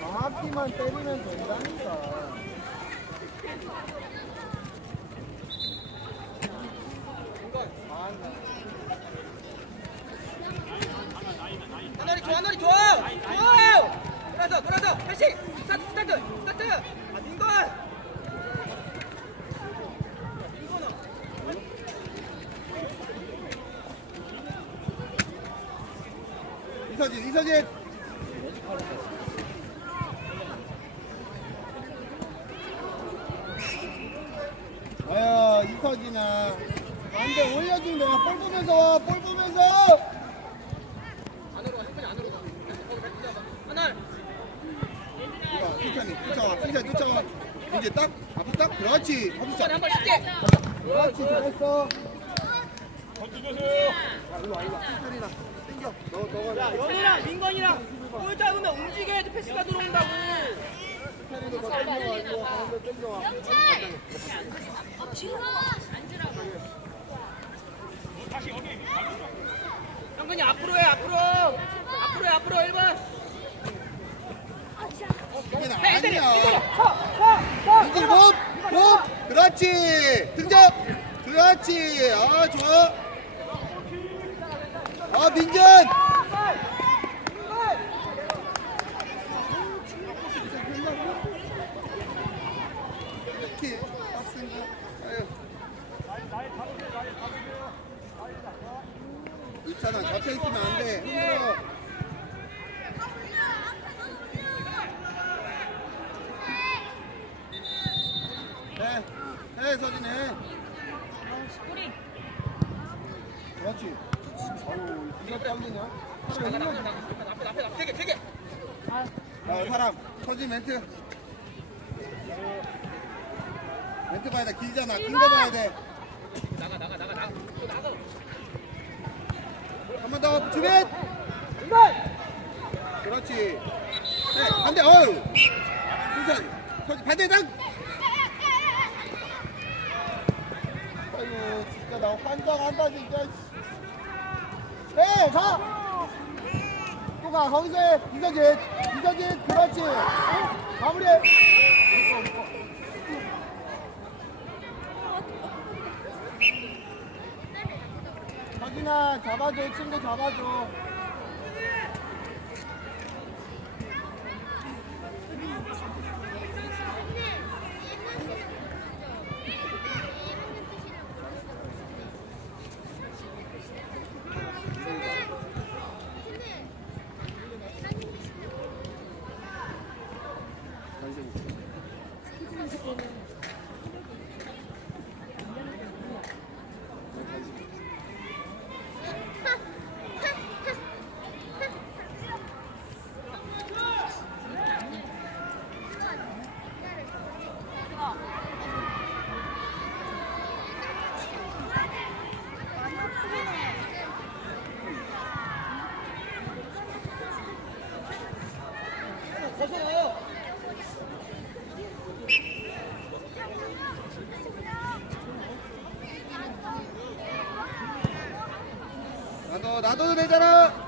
정확히만 때리면 된다니까. 하늘이 좋아 하늘이 좋아! 좋아 돌아서 돌아서! 다시! 스타트 스타트! 스타트! 아 민건! 민건아 이서진, 이서진. 아야, 이서진아. 안돼 올려주면 내가 볼 보면서 와, 볼 보면서. 안으로 가 형편이 안으로 가 이거 천천히 쫓아와, 천천히 쫓아와. 이제 딱 앞에 딱 그렇지. 허벅지 한번 쉽게 그렇지, 잘했어. 아, 일로 와, 일로 와. 땡겨. 너, 너가. 야 영이랑 민건이랑 볼 잡으면 움직여야지 패스가 들어온다고 땡겨와. 형근이 앞으로 해 앞으로 앞으로 해 앞으로 1번 이게 나네 이대리 아니야. 서서서 이제 몸! 몸! 그렇지! 등장! 그렇지! 아, 좋아! 아, 민전! 이렇게 빡센가? 아유. 있잖아, 잡혀있으면 안 돼. 흔들어. 해, 해, 서진 해. 그렇지. 아유, 이거 떨리냐? 나가 앞에 앞에 앞에 되게 되게 야, 사람, 서진 멘트. 멘트 봐야 돼, 길잖아. 큰 거 봐야 돼. 나가 나가 나가 나가 또 나가 한 번 더, 주변! 그렇지. 네, 반대, 어유. 천천히. 서진, 반대 당! 아이고, 진짜 나 환장 한다, 진짜. 해, 가! 또 가, 거기서 해. 이서진, 이서진, 그렇지. 마무리해. 서진아, 잡아줘, 친구 잡아줘. 나도, 나도 되잖아.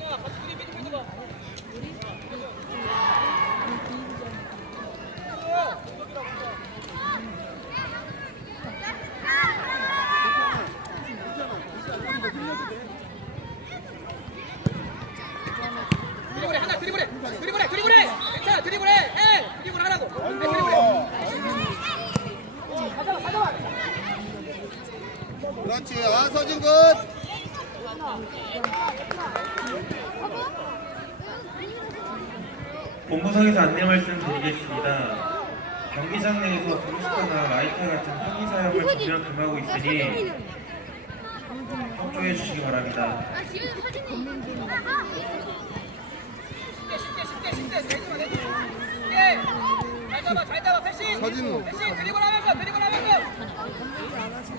영아 같이 둘이 미리 미리 봐 드리블해 하나 드리블해 드리블해 드리블해 괜찮아 드리블해 해 드리블 하라고 해 드리블해 가져와 가져와 그렇지. 아, 서진 굿. 본부석에서 안내 말씀드리겠습니다. 경기장 내에서 브루스터나 라이터 같은 항의 사용을 전면 금하고 있으니 협조해 주시기 바랍니다. 패싱 드리블 하면서 드리블 하면서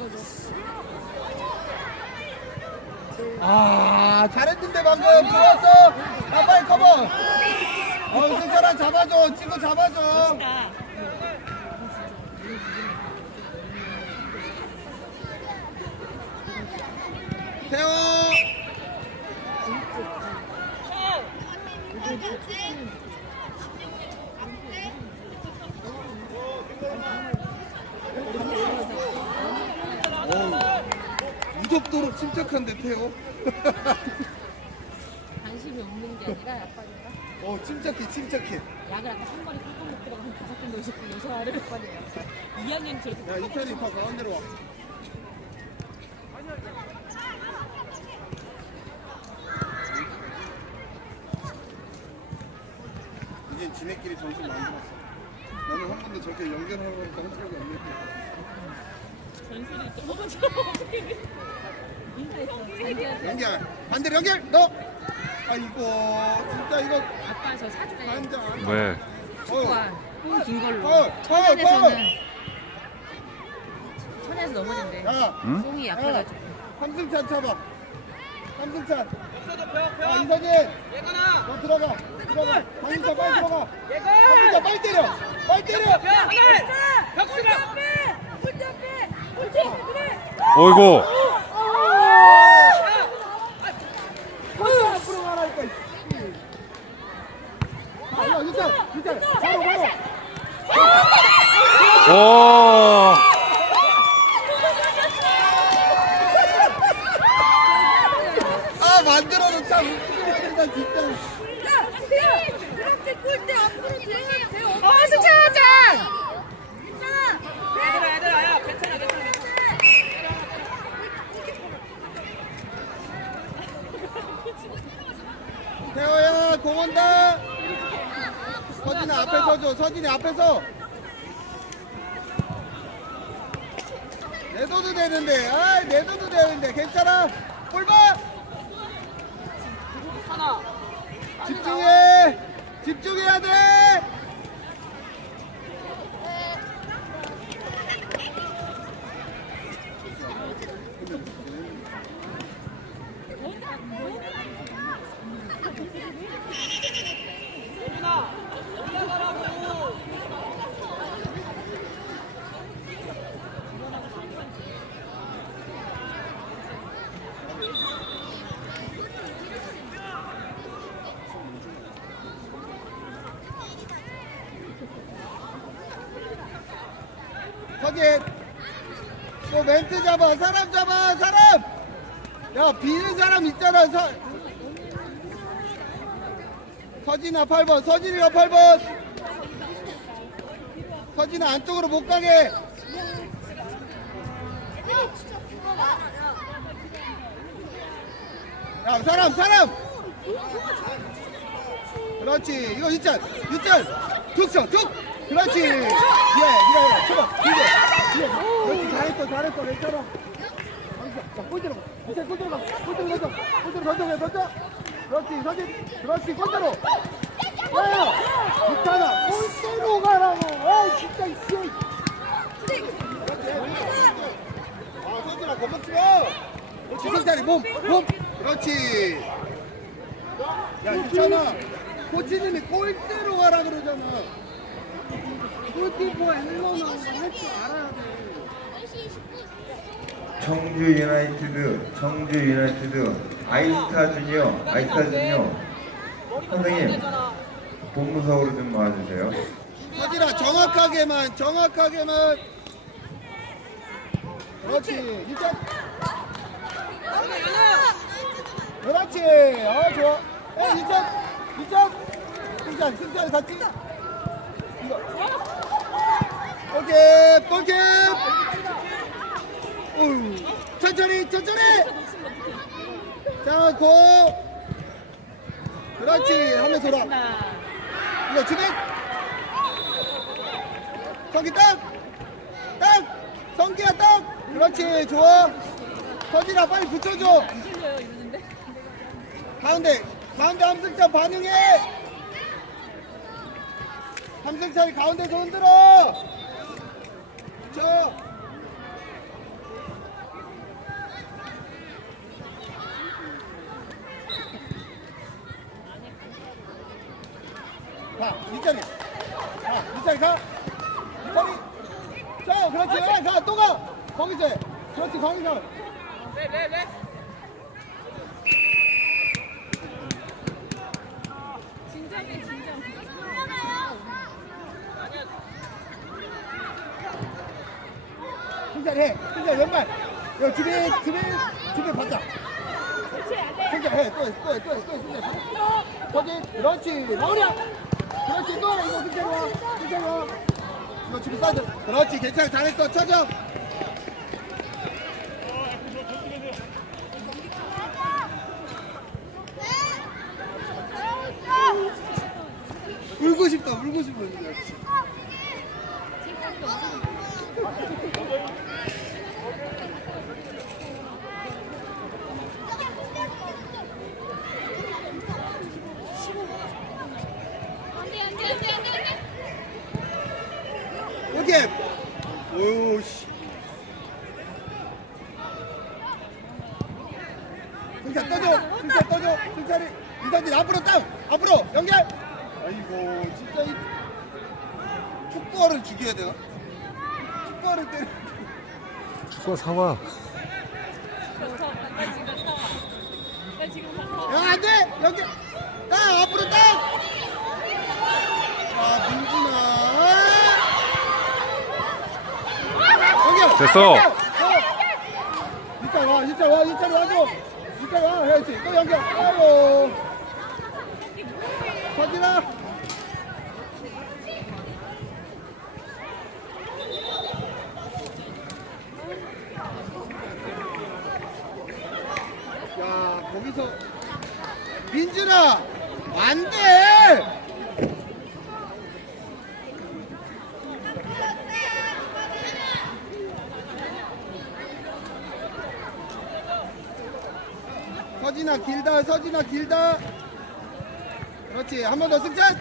아 잘했는데 방금 들어왔어. 아 빨리 커버. 어 승철아 잡아줘. 친구 잡아줘. 태호 고속도로 침착한데 태호. 관심이 없는 게 아니라 아빠니까 어 침착해 침착해. 약을 아까 한 번에 팍팍 먹더라고 한 다섯 번 넣으셨고 여섯 알을 몇 번이에요 2학년 저렇게 야 이편이 다 가운데로 와. 이제 지네끼리 정신 만들었어. 나는 한 번도 저렇게 연결하고 하니까 한 적이 없네. 전술이 있어 어머 저 어떻게 연결 반대로 연결 너. 아이고 진짜 이거 아빠 저 사주에 반장. 왜? 어. 뽕긴 걸로 파울, 파울, 천연에서는 천연에서 넘어진대 야 응? 뽕이 약해가지고. 함승찬. 있어도 벼, 아 벼. 이선진 예건아. 너 들어가. 들어가. 강인사 빨리 들어가. 예건. 함승찬 빨리 때려. 빨리 때려. 벼, 하늘. 벽수가. 어이구. 빨리 앞으로 가라니까. 아, 야, 유찬, 유찬, 바로, 바로. 오. 아, 만들어도 참 웃기다, 진짜. 어 승차장 얘들아, 얘들아, 야, 괜찮아, 괜찮아, 괜찮아. 태호야, 공 온다. 서진이 서진이 앞에서. 내둬도 되는데, 아, 내둬도 되는데, 괜찮아. 볼 봐. 하나. 집중해. 집중해야 돼. 서진. 또 멘트 잡아, 사람 잡아, 사람. 야, 비는 사람 있잖아, 서. 서진아 8번, 서진이가 8번. 서진아 안쪽으로 못 가게. 야, 사람, 사람. 그렇지. 이거 유찬, 유찬. 툭서, 툭. 그렇지. 예, 미안해, 미안해. 쳐봐. 이제, 이제. 그렇지, 잘했어, 잘했어. 괜찮아. 자, 골 들어가. 유찬 골 들어가. 골 들어 던져. 골 들어 던져, 그냥 던져. 그렇지, 서진. 그렇지, 골대로. 야, 유찬아, 골대로 가라고. 아, 진짜, 이 씨. 아, 서진아, 겁먹지마. 그렇지, 손자리, 몸, 몸. 그렇지. 야, 유찬아. 코치님이 골대로 가라 그러잖아. 골키퍼 엘러는 할줄 알아야 돼. 청주 유나이티드, 청주 유나이티드 아이스타 주니어, 아이스타 주니어 선생님 본부석으로 좀 와주세요. 서진아, 정확하게만, 정확하게만. 그렇지, 연아. 그렇지. 아, 좋아. 야, 유찬, 유찬. 승찬, 승찬 같이. 이거. 오케이, 골킥. 어휴, 천천히, 천천히. 자, 고. 그렇지, 하면서 돌아. 이거 주백. 성기 딱. 딱. 성기야 딱. 그렇지, 좋아. 서진아, 빨리 붙여줘. 가운데, 가운데 함승찬 반응해. 함승찬이 가운데서 흔들어. 저. 가, 이 자리. 가, 이 자리 가. 이 자리. 자, 그렇지. 가, 가, 또 가. 거기서 해. 그렇지, 거기서. 네, 네, 네. 진정해 진정 해. 승찬 왼발. 야 준비 준비 준비 받자. 승자 해또해또해또해또 승자 거기 그렇지 마무리야 그렇지 또 해, 이거 승자 와. 이거 준비 사이드 그렇지 괜찮아. 잘했어. 쳐줘. 울고 싶다 울고 싶어. 진짜. 이렇게 오씨 승차 떠줘. 승차 떠줘. 승차를 이선진 앞으로 땅 앞으로. 연결. 아이고 진짜 이 축구화를 죽여야 되나? 축구화를 때려. 축구 사와. 나 지금 갔다 와. 나 지금 갔다 와. 야 안돼. 연결. 땅 앞으로 땅아 민준아. 연결. 됐어. 어. 진짜 와 진짜 와 진짜 와줘 와 해야지. 또 연결. 아이고. 서진아. 야 거기서 민준아 안돼 서진아 길다 서진아 길다. 그렇지. 한 번 더 승찬.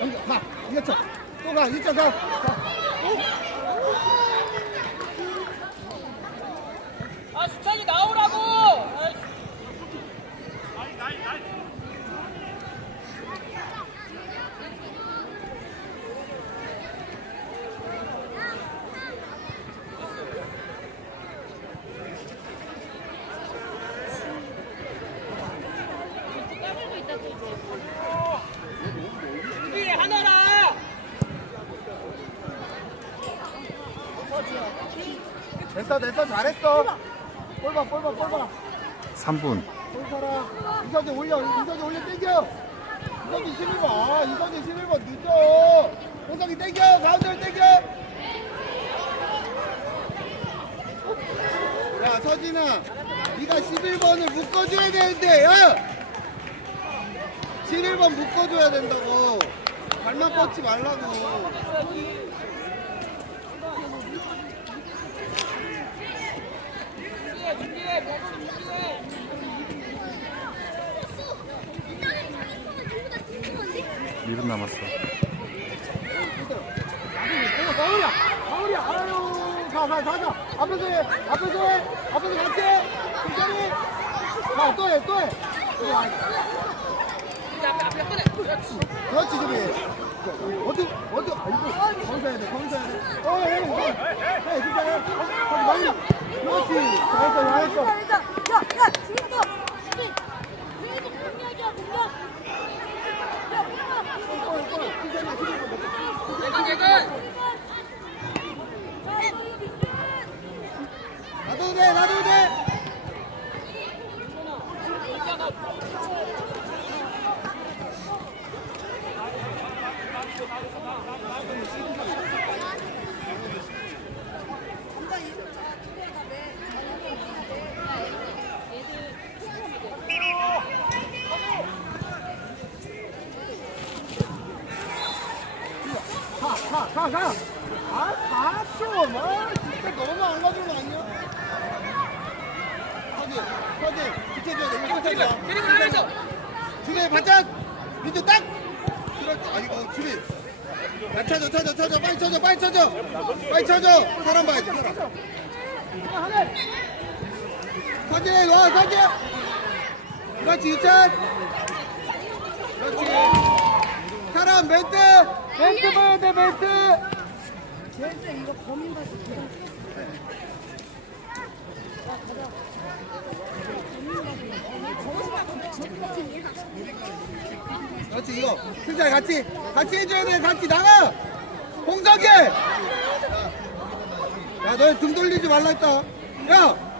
연결 가. 이거 쳐또가. 이쪽 가, 가. 아 수찬이 나오라고 아이씨. 까불고 있다 또 이제. 수비 하나라 됐어 됐어 잘했어. 볼봐 볼봐 볼봐. 3분. 볼사라. 이서진 올려 이서진 올려 땡겨. 이서진 11번. 아 이서진 11번 늦어. 호석이 땡겨. 가운데로 땡겨. 야 서진아. 네가 11번을 묶어줘야 되는데 야! 11번 묶어줘야 된다고. 발만 뻗지 말라고 준비해 준비해 몸을 준비해 일 분 남았어. 가오리야 가오리야 아유 가 가 가 가 앞에서 해 앞에서 해 앞에서 같이 해 또해 이제 앞에 앞에 꺼내 그렇지 저기 어디 어디 아이고 거기서 해야 돼 거기서 해야 돼 어, 해 이거 해 진짜 해 거기 마무리 그렇지 잘했어 잘했어 야 야 지금부터 수비. 그래도 공략이야 공략. 야 공략. 예근 예근 놔둬도 돼 놔둬도 돼 가, 가. 아, 가, 좀. 아, 진짜 너무 안 가주는 거 아니야? 서진, 서진, 지켜줘야 돼. 이거 끝까지 그리고 나가서 주례 바짝! 민주 딱! 그렇지. 아이고, 주례. 야, 쳐줘, 쳐줘, 쳐줘. 빨리 쳐줘, 빨리 쳐줘. 빨리 쳐줘. 사람 봐야지, 사람. 서진, 와, 서진! 그렇지, 유찬! 그렇지. 사람, 멘트! 멘트 봐야 돼, 멘트! 그렇지 이거 승자 같이. 같이 해줘야 돼. 같이 나가. 홍석이! 야너 등 돌리지 말라 했다. 야